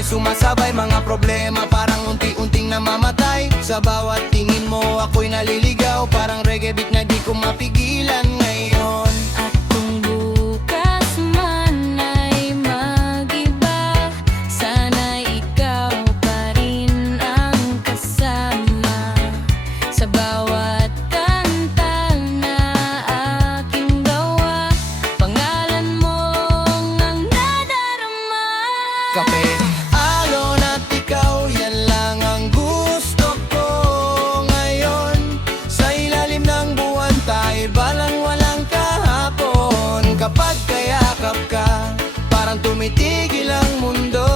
ay sumasabay, mga problema parang unti-unting namamatay. Sa bawat tingin mo ako'y naliligaw, parang reggae beat na di ko mapigilan ngayon. At kung bukas man ay mag-iba, sana'y ikaw pa rin ang kasama sa bawat kanta na aking gawa. Pangalan mo ang nadarama. Kape, alon at ikaw, yan lang ang gusto ko ngayon. Sa ilalim ng buwan tayo balang walang kahapon. Kapag kayakap ka, parang tumitigil ang mundo.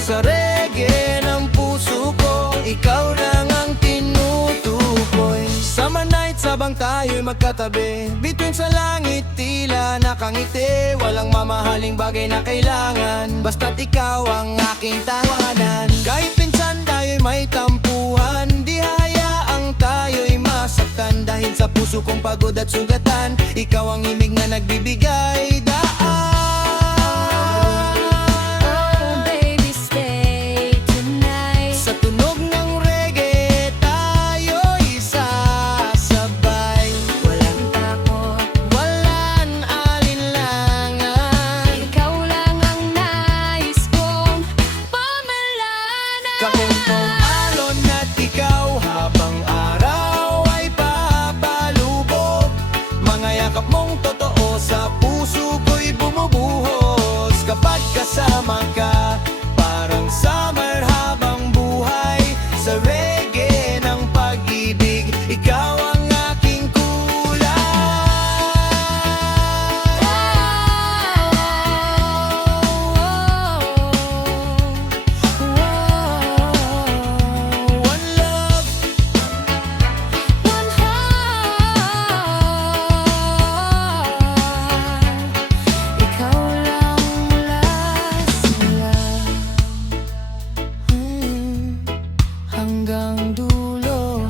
Sa reggae ng puso ko, ikaw lang ang tinutukoy. Summer night sabang tayo'y magkatabi, bituin sa langit tila nakangiti. Walang mamahaling bagay na kailangan, basta't ikaw ang aking tawanan. Kahit pinsan tayo'y may tampuhan, di hayaang tayo'y masaktan. Dahil sa puso kong pagod at sugatan, ikaw ang himig na nagbibigay daan. Oh baby, stay tonight. Sa tunog ng reggae tayo'y sasabay. Walang takot, Walang alinlangan, ikaw lang ang nais kong pamalanan. kakentong alon at ikaw, habang araw ay papalubog. Mga yakap mong totoo sa puso ko'y bumubuhos. Kapag kasama ka, parang summer habang buhay. Sa reggae ng pag-ibig, ikaw ang aking kulay. One love, One heart, ikaw lang mula simula hanggang dulo.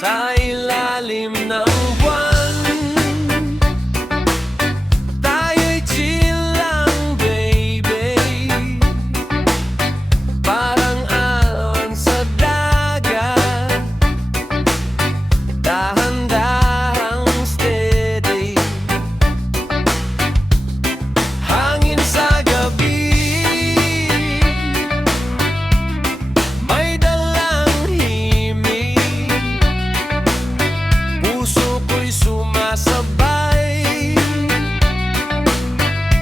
sa ilalim ng buwan, tayo'y chill lang, baby. Parang alon sa dagat, dahan-dahang steady. Hangin sa gabi, may dalang himig. Puso ko'y sumasabay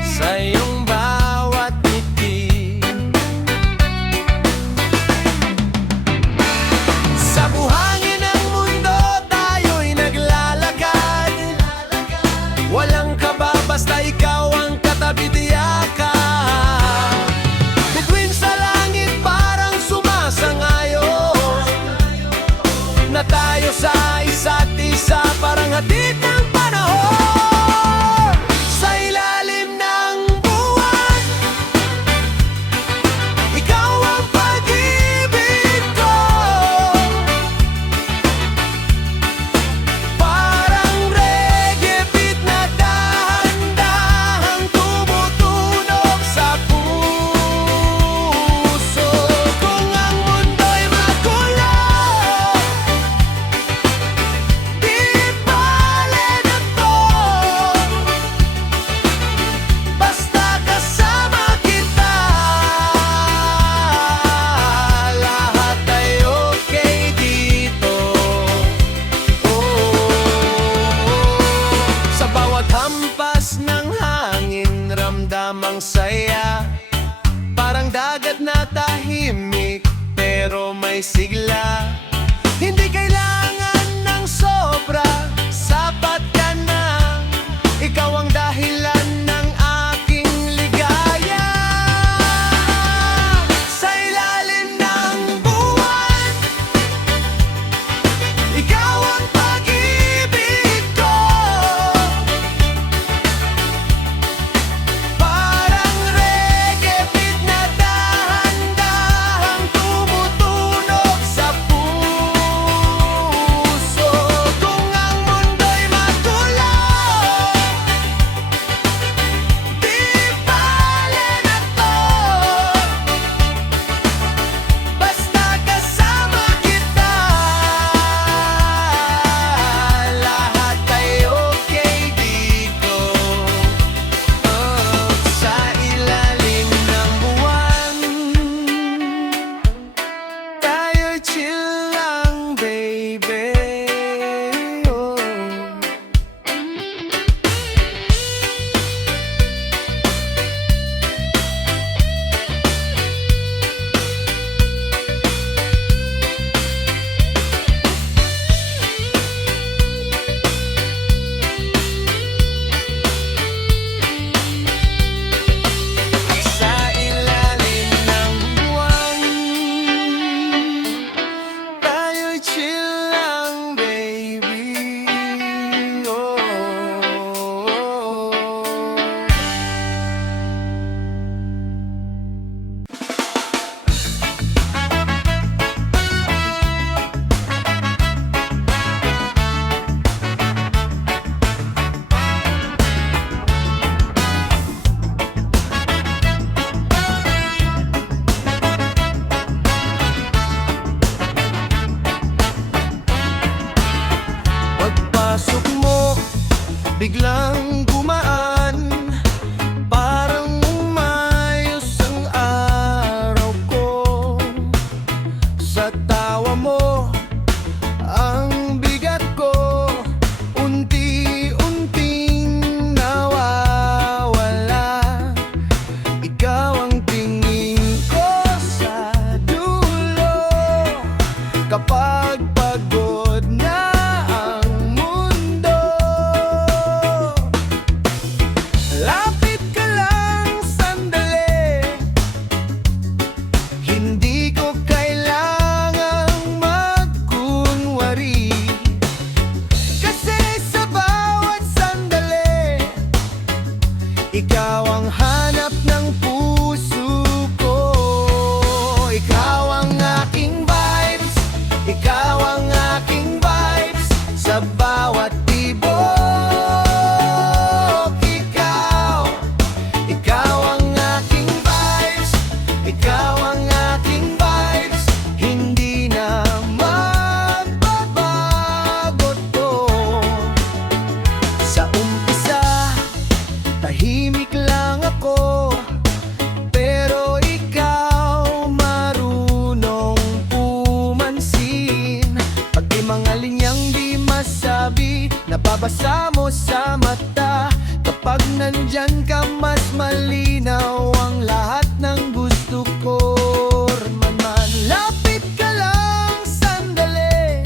sa iyong bawat ngiti. Sa buhangin ng mundo tayo'y naglalakad. Walang kaba basta ikaw ang katabi, tiyakan. Bituin sa langit parang sumasangayon na tayo sa isa't isa, parang hatid ng panahon. Sa ilalim ng buwan, ikaw ang pag-ibig ko. Parang reggae beat na dahan-dahang tumutunog sa puso. Kung ang mundo'y magulo, di bale na to, basta kasama kita. Lahat ay okay dito. Sa bawat hampas ng hangin, ramdam ang saya. Parang dagat na tahimik, pero may sigla. Hindi kailangan ng sobra, sapat ka na. Ikaw ang dahilan ng aking ligaya. Sa ilalim ng buwan, ikaw ang pag-ibig ko. Parang Ikaw ang aking vibes, hindi na magbabago to. Sa umpisa, tahimik lang ako, pero ikaw marunong pumansin. Pag di mga linyang di masabi, nababasa mo sa mata. Kapag nandyan ka, mas malinaw ang lahat ng gusto ko. Man, lapit ka lang sandali,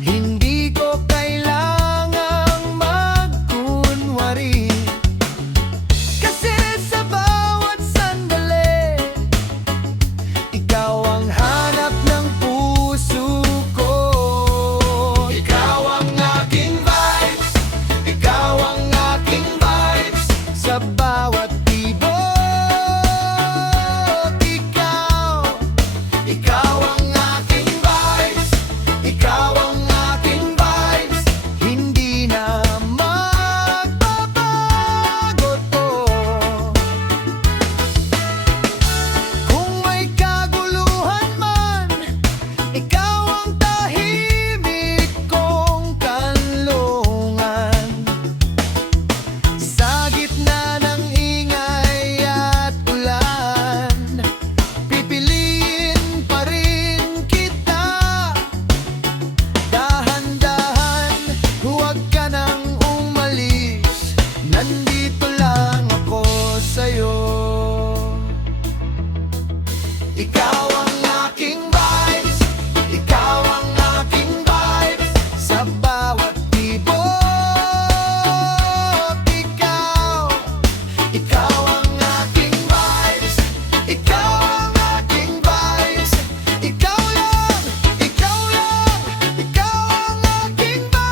hindi ko kailangang magkunwari. Kasi sa bawat sandali, ikaw ang hanap ng puso ko. Ikaw ang aking vibes, ikaw ang aking vibes. Sa bawat tibok, ikaw ang aking vibes, ikaw ang aking vibes. Hindi na magbabago to. Kung may kaguluhan man, ikaw ang tahimik kong kanlungan. Sa gitna ng ingay at ulan, pipiliin pa rin kita. Dahan-dahan, huwag ka nang umalis, nandito lang ako sa'yo. Ikaw ang aking vibes, ikaw ang aking vibes. Sa bawat tibok, ikaw ang aking vibes, ikaw ang aking vibes. Ikaw lang, ikaw lang, ikaw ang aking vibes.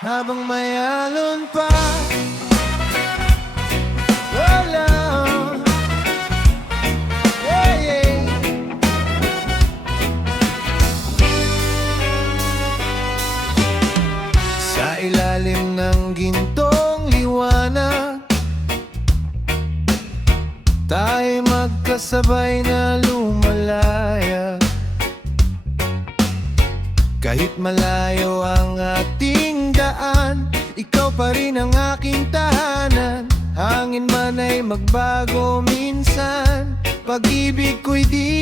Habang may alon pa, wala, yeah, yeah. Sa ilalim ng gintong liwanag, tayo magkasabay na lumalaya. Kahit malayo ang ating daan, ikaw pa rin ang aking tahanan. Hangin man ay magbago minsan, pag-ibig ko'y di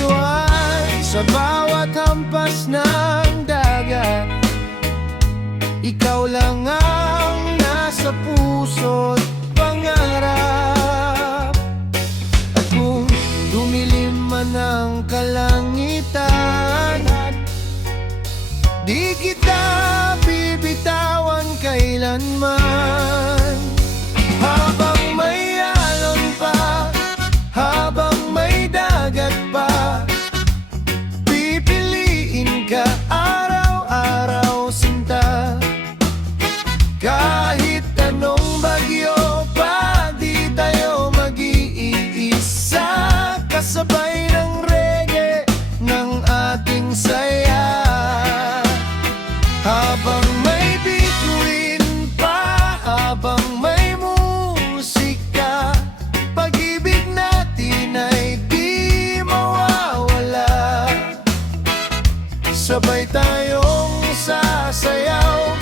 iwan. Sa bawat hampas ng dagat, ikaw lang ang nasa puso't pangarap. At kung dumilim man ang kalangitan, di kita bibitawan kailanman. Habang may alon pa, habang may dagat pa, pipiliin ka araw-araw sinta. Kahit anong bagyo pa, di tayo mag-iisa. Kasabay ng reggae ng ating saya. Habang may bituin pa, habang may musika, pag-ibig natin ay di mawawala. Sabay tayong sasayaw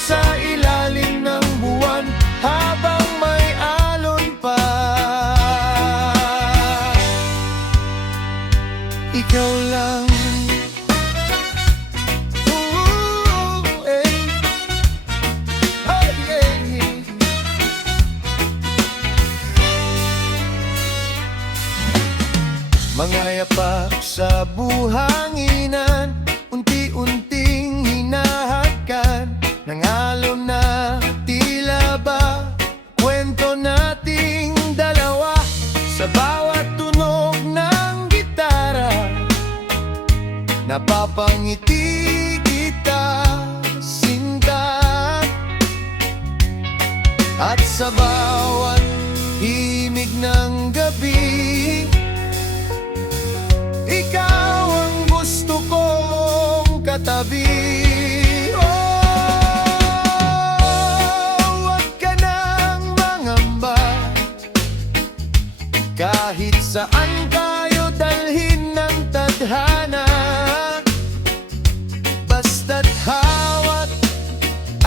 sa ilalim ng buwan, habang may alon pa. Ikaw lang, mga yapak sa buhanginan, unti-unting hinahagkan ng alon na tila ba kwento nating dalawa. Sa bawat Napapangiti kita, sinta. At sa bawat himig ng gabi, ikaw ang gusto kong katabi. Huwag ka nang mangamba, kahit saan tayo dalhin ng tadhana. Basta't hawak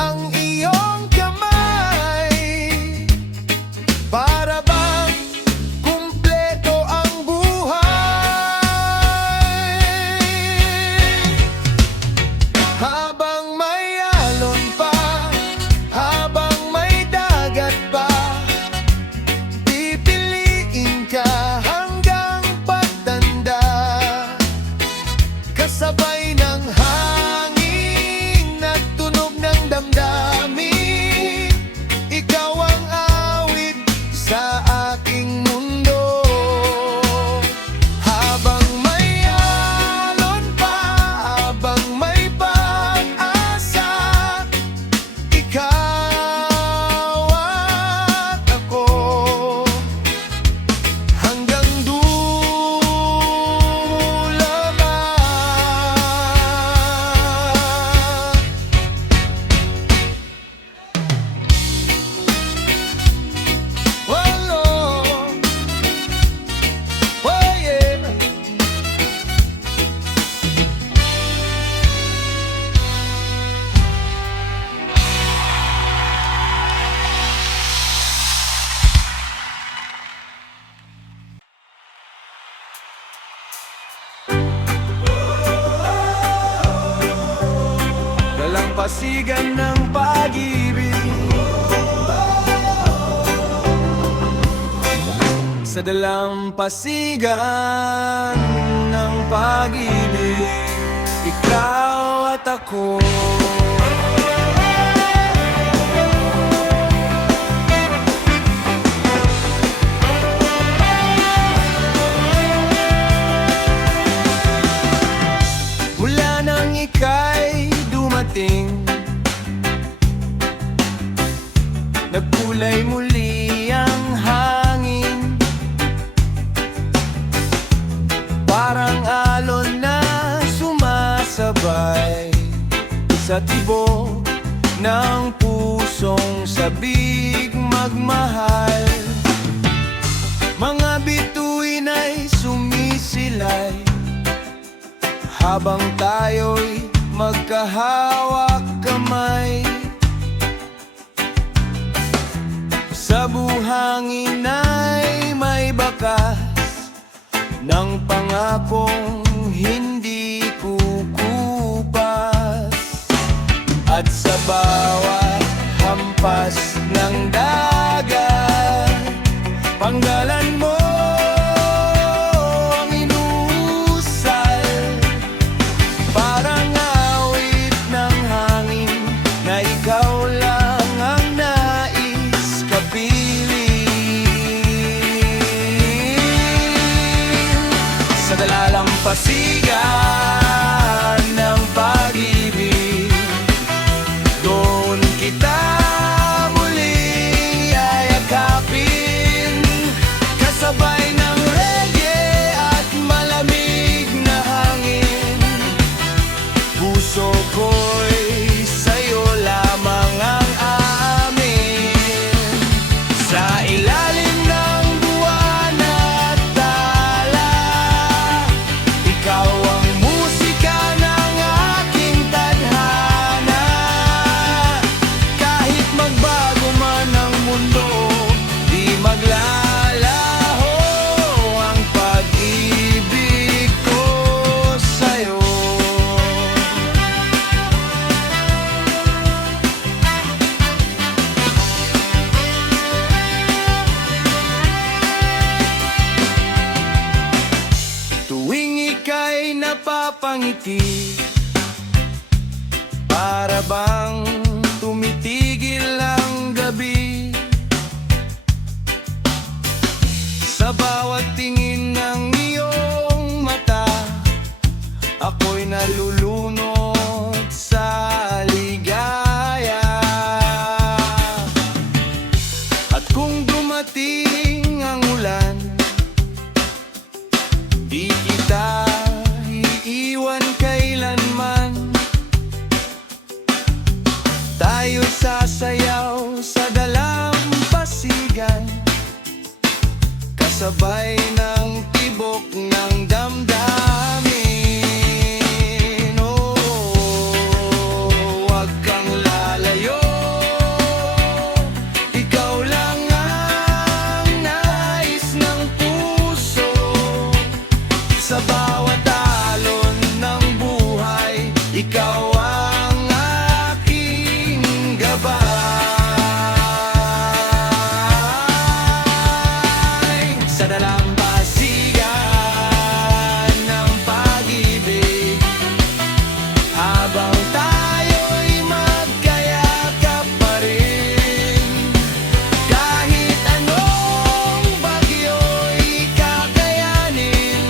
ang iyong kamay, para bang kumpleto ang buhay. Habang may alon pa, habang may dagat pa, pipiliin ka hanggang pagtanda. Kasabay ng hangin at tunog ng damdamin, ikaw ang awit sa aking mundo. Habang may alon pa, habang may pag-asa, ikaw at ako, hanggang dulo ba. Walo, oh yeah. Dalampasigan ng pag-ibig, sa dalampasigan ng pag-ibig, ikaw at ako. Mula nang ika'y dumating, nagkulay muli ang hangin, parang alon na sumasabay sa tibok ng pusong sabik magmahal. Mga bituin ay sumisilay habang tayo'y magkahawak kamay. Sa buhangin ay may bakas ng pangakong hindi kukupas. At sa bawat hampas ng dagat, panggalan mo ang inusal, parang awit ng hangin na ikaw lang ang nais kapiling. Sa dalampasigan ng pag-ibig, doon kita muling yayakapin, kasabay ng reggae at malamig na hangin. Puso ko'y sa'yo lamang ang aamin. Sa ilalim ng buwan at tala, ikaw ang musika ng aking tadhana. Kahit magbago man ang mundo, di maglalaho ang pag-ibig ko sa'yo. Tuwing ika'y napapangiti, para bang tumitigil ang gabi. Sa bawat tingin ng iyong mata, ako'y nalulungkot Sabay ng tibok ng damdamin. Oh, huwag kang lalayo, ikaw lang ang nais ng puso. Sa bawat alon ng buhay, ikaw ang aking gabay. Sa dalampasigan ng pag-ibig, habang tayo'y magkayakap pa rin. Kahit anong bagyo'y kakayanin,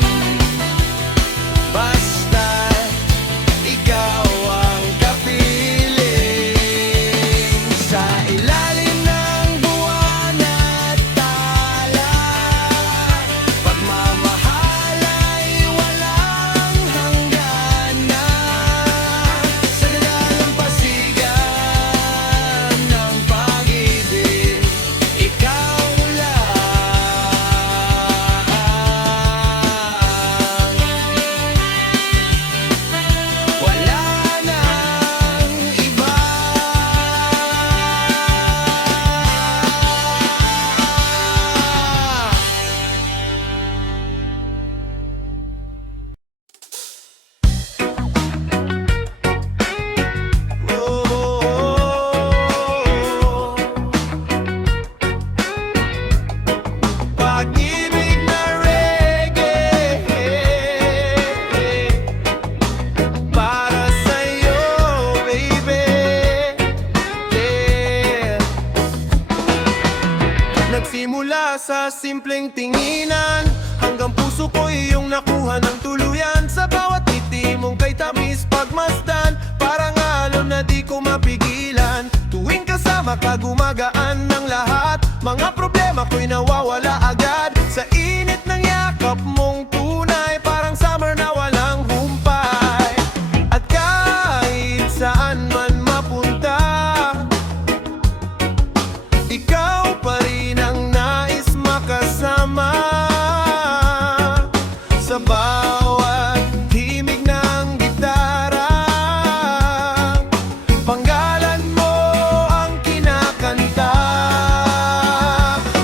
basta ikaw ang kapiling. Sa ilalim ng buwan at tala, pagmamahal ay walang hanggan na. Sa dalampasigan ng pag-ibig, ikaw lang. Wala nang iba. Pag-ibig na reggae para sa'yo, baby. Yeah. Nagsimula sa simpleng tinginan, hanggang puso ko iyong nakuha ng tuluyan. Sa bawat ngiti mong kay tamis pagmasdan, parang alon na di ko mapigilan. Tuwing kasama ka gumagaan ng lahat, mga problema ko'y nawawala agad. Sa init ng yakap mong tunay, parang summer na walang humpay. At kahit saan man mapunta, ikaw pa rin ang nais makasama. Sa bawat himig ng gitara, panggalan mo ang kinakanta.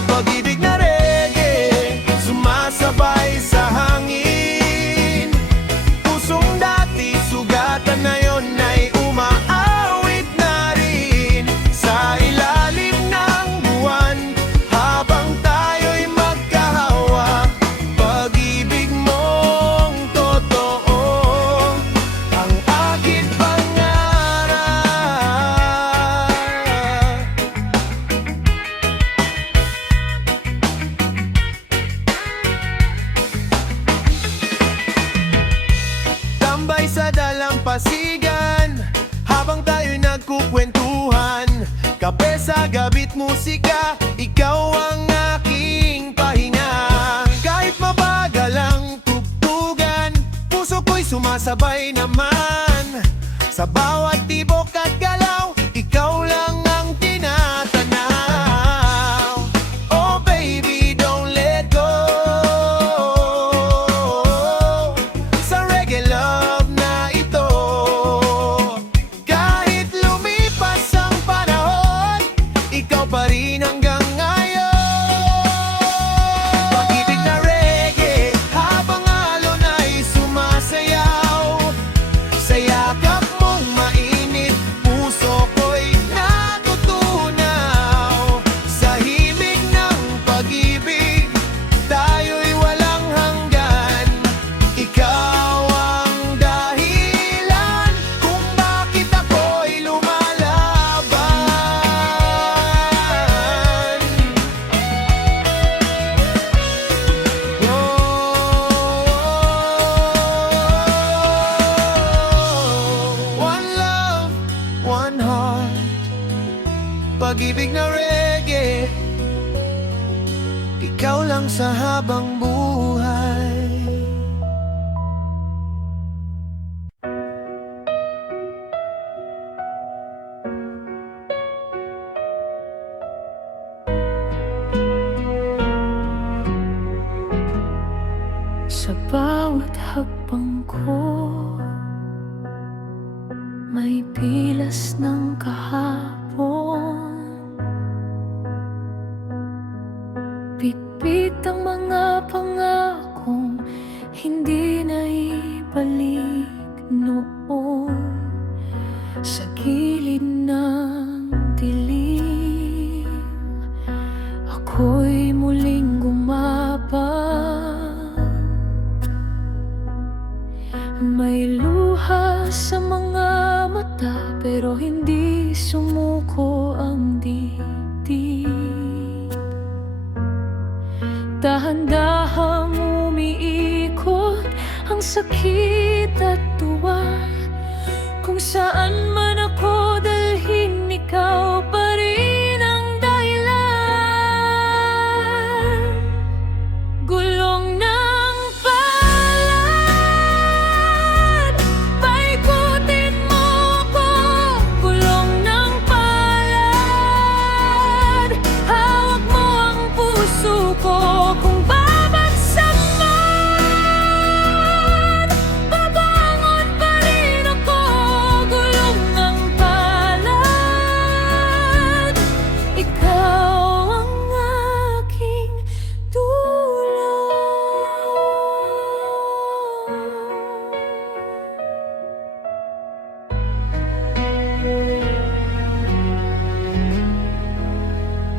Pag-ibig na reggae, sumasabay sa hangin. Pusong dati sugatan na yon ay umaawit na rin. Sa ilalim ng buwan, habang tayo'y magkahawak, pag-ibig mong totoo ang aking pangarap. Tambay sa dalampasigan, habang tayo'y nagkukwentuhan. Kape sa gabi't musika, ikaw ang aking pahinga. Kahit mabagal ang tugtugan, puso ko'y sumasabay naman. Sa bawat tibok at galaw, ikaw lang ang tinatanaw. Oh baby, don't let go. Sa reggae love na ito, kahit lumipas ang panahon, ikaw pa rin hanggang ngayon. Pag-ibig na reggae, habang alon ay sumasayaw. Sa yakap mong mainit, puso Sa bawat hakbang ko, may pilas ng kahapon. Bitbit ang mga pangakong hindi na ibalik noon. Sa gilid ng dilim, ako'y muling gumabang. May luha sa mga mata, pero hindi sumuko ang dibdib. Dahan-dahang umiikot ang sakit at tuwa. Kung saan man ako dalhin, ikaw pa rin ang dahilan. Gulong ng palad, paikutin mo ko. Gulong ng palad, hawak mo ang puso ko. Kung babagsak man, babangon pa rin ako. Gulong ng palad, ikaw ang aking tulong.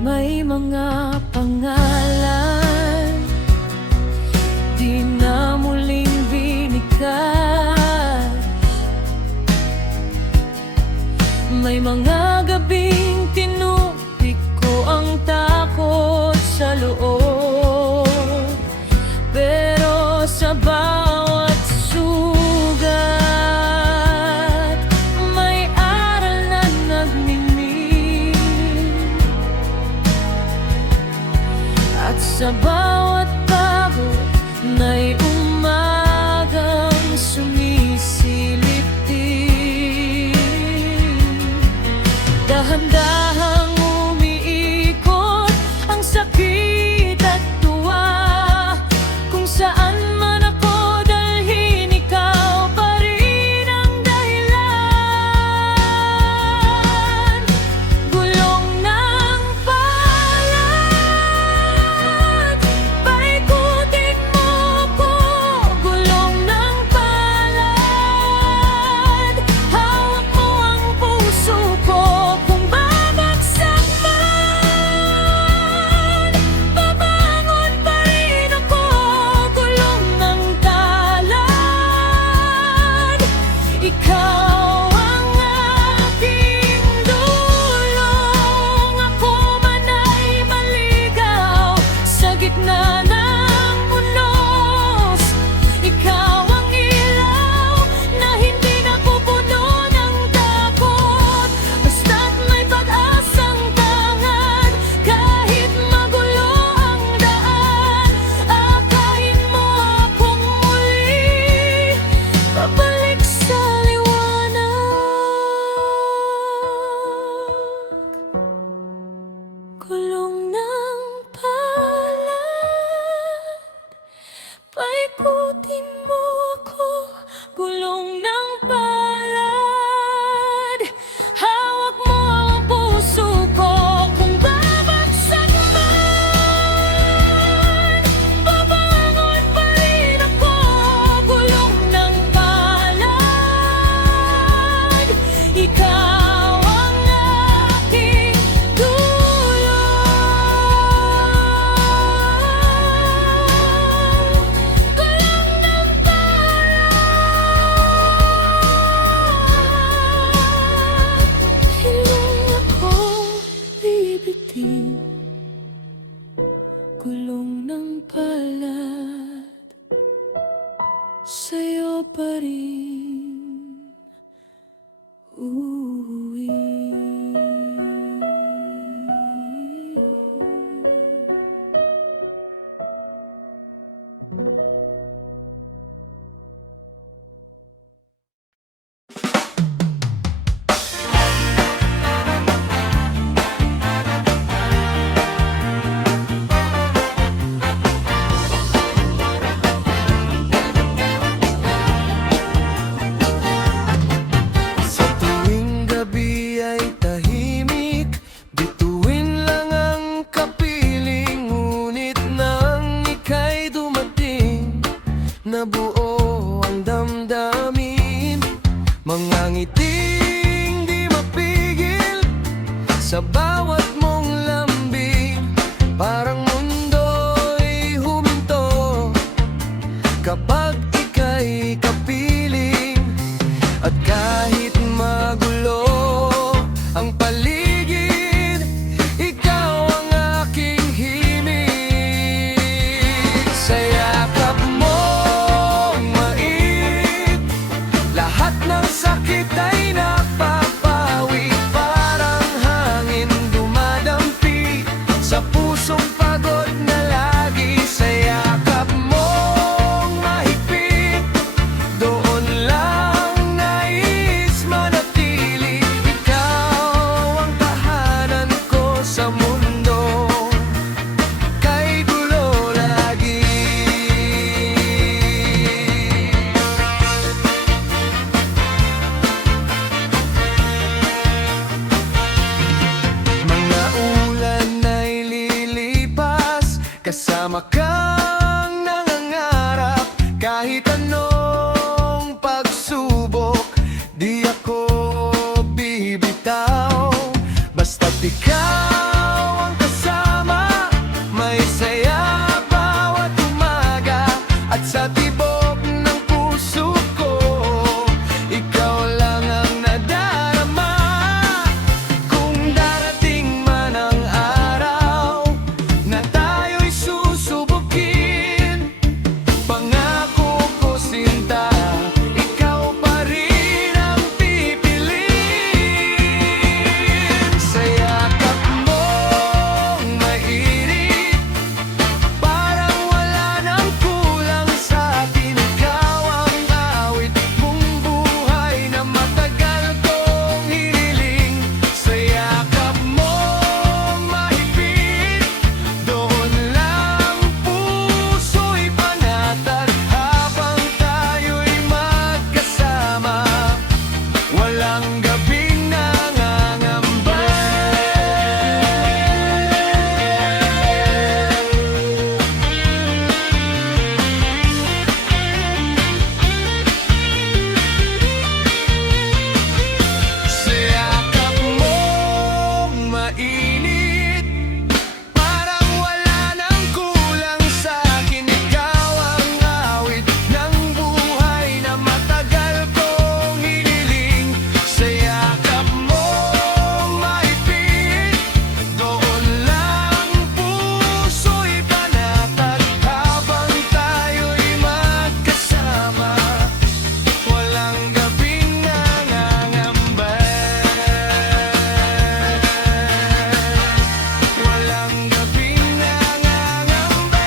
May mga pangalan di na muling binikat. May mga gabing tinupik ko ang takot sa loob. Pero sa bawat sugat, may aral na nagmimig. At sa bawat pagod, may umagang sumisilip din. Dahan-dahang umiikot ang sakit at tuwa. Kung saan man ako dalhin, ikaw pa rin ang dahilan. Gulong ng palad, paikutin mo ko. Gulong ng palad, hawak mo ang puso ko. Kung babagsak man, babangon pa rin ako. Gulong ng palad, ikaw ang aking dulong. Ako man ay maligaw sa gitna ng unos. Ikaw ang ilaw na hindi napupuno ng takot. Basta't may pag-asang tangan, kahit magulo ang daan. Akayin mo akong muli, pabalik sa liwanag. Gulong ng palad, paikutin mo ako. Gulong ng palad, hawak mo ang puso ko. Kung babagsak man, babangon pa rin ako. Gulong ng palad, ikaw ang aking dulong. Gulong ng palad, hindi ako bibitin. Gulong ng palad, sa'yo pa rin uuwi. na buo ang damdamin, mga ngiting di mapigil sa bawat mong lambing. Parang mundo'y huminto kapag ika'y kapiling. At kahit magulo ang paligid, ikaw ang aking himig. Sa yakap mong mait, lahat ng sakit ay napapawi. Parang hangin dumadampi sa pusong pagod na lagi. Sa yakap mong mahigpit, doon lang nais manatili. Ikaw ang tahanan ko sa mundo, kay gulo lagi. Mga ulan ay lilipas, kasama kang nangangarap. Kahit anong pagsubok, di ako bibitaw. Basta't ikaw ang kasama, may saya bawat umaga. At sa tibok ng puso ko, ikaw lang ang nadarama. Kung darating man ang araw na tayo'y susubukin, pangako ko sinta, ikaw pa rin ang pipiliin. Sa yakap mong mainit, parang wala nang kulang sa'kin. Ikaw ang awit mong buhay na matagal kong hiniling. Sa yakap mong mahigpit, doon lang puso'y panatag. Habang tayo'y magkasama, walang gabing nangangamba. Sa yakap mong mainit, parang wala nang kulang sa'kin. Ikaw ang awit ng buhay na matagal kong hiniling. Sa yakap mong mahigpit, doon lang puso'y panatag. Habang tayo'y magkasama, walang gabing nangangamba. Walang gabing nangangamba.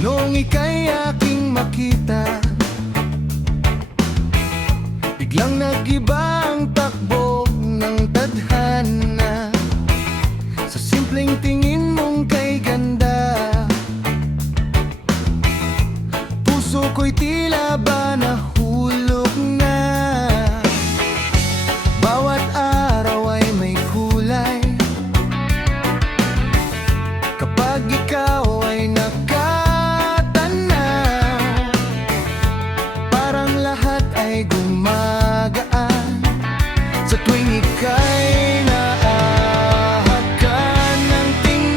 Noong ika'y aking makita, biglang nag-iba ang takbo ng tadhana. Sa simpleng tingin mong kay ganda, puso ko'y tila ba nahulog na. Bawat araw ay may kulay kapag ikaw ay nakatanaw. Parang lahat ay gumagaan sa tuwing ika'y naahakan ng tingin.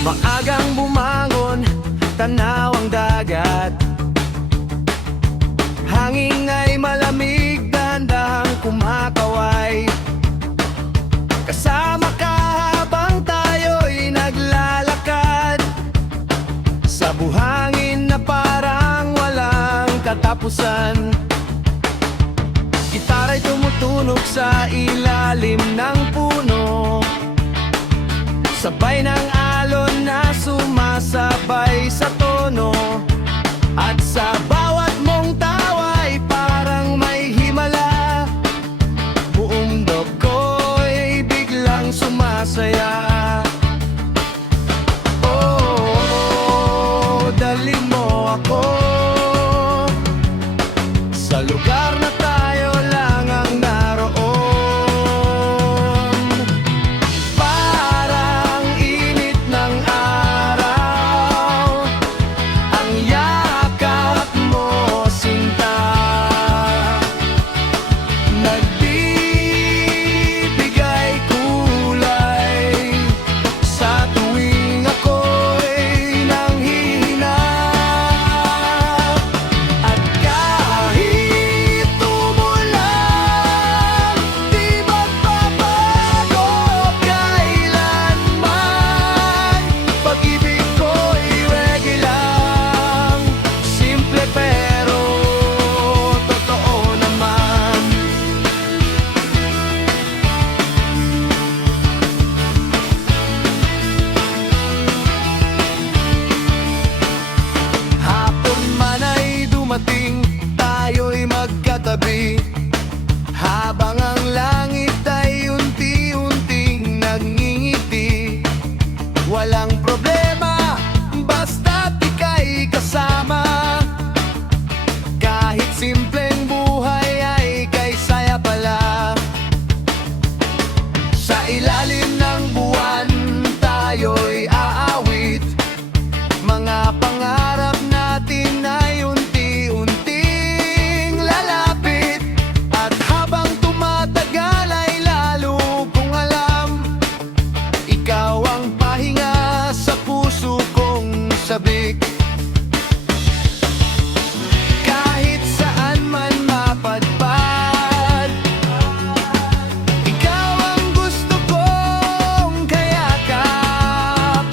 Maagang bumangon, tanaw ang dagat. Hangin ay malamig, dandahang kumakaway. Kasama ka habang tayo'y naglalakad sa buhangin na parang walang katapusan. Gitara'y tumutunog sa ilalim ng puno, sabay ng alon na sumasabay sa tono. At sa bawat mong tawa'y parang may himala, buong ko'y biglang sumasaya. Oh, dali mo ako sa lugar na tayo lang ang naroon. Parang init ng araw, ang yakap mo sinta, nagbibigay kulay sa tuwing ako'y nanghihina. At kahit tumulan, di magbabago kailanman. Pag-ibig ko'y reggae lang, simple pero totoo naman. Hapon man ay dumating, tayo'y magkatabi, habang ang langit ay unti-unting nangingiti. Walang problema, basta't ika'y kasama. Kahit simpleng buhay ay kay saya pala. Sa ilalim ng buwan tayo'y aawit, mga pangarap natin ay unti-unting lalapit. At habang tumatagal ay lalo kong alam, ikaw ang pahinga sa puso kong sabik. Kahit saan man mapadpad, ikaw ang gusto kong kayakap.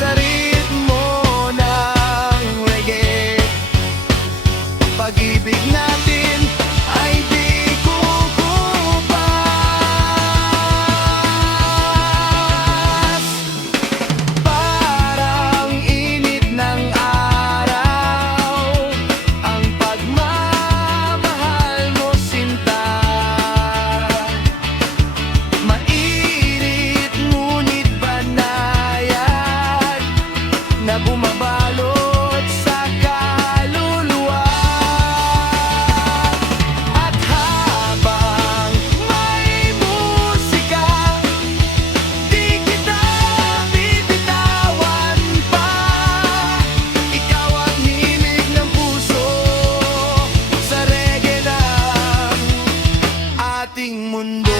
Sa ritmo ng reggae, pag-ibig natin ay di kukupas. Parang init ng araw, ang pagmamahal mo sinta. Mainit ngunit banayad na bumabalot sa kaluluwa. At habang may musika, di kita bibitawan pa. Ikaw ang himig ng puso, sa reggae ng ating mundo.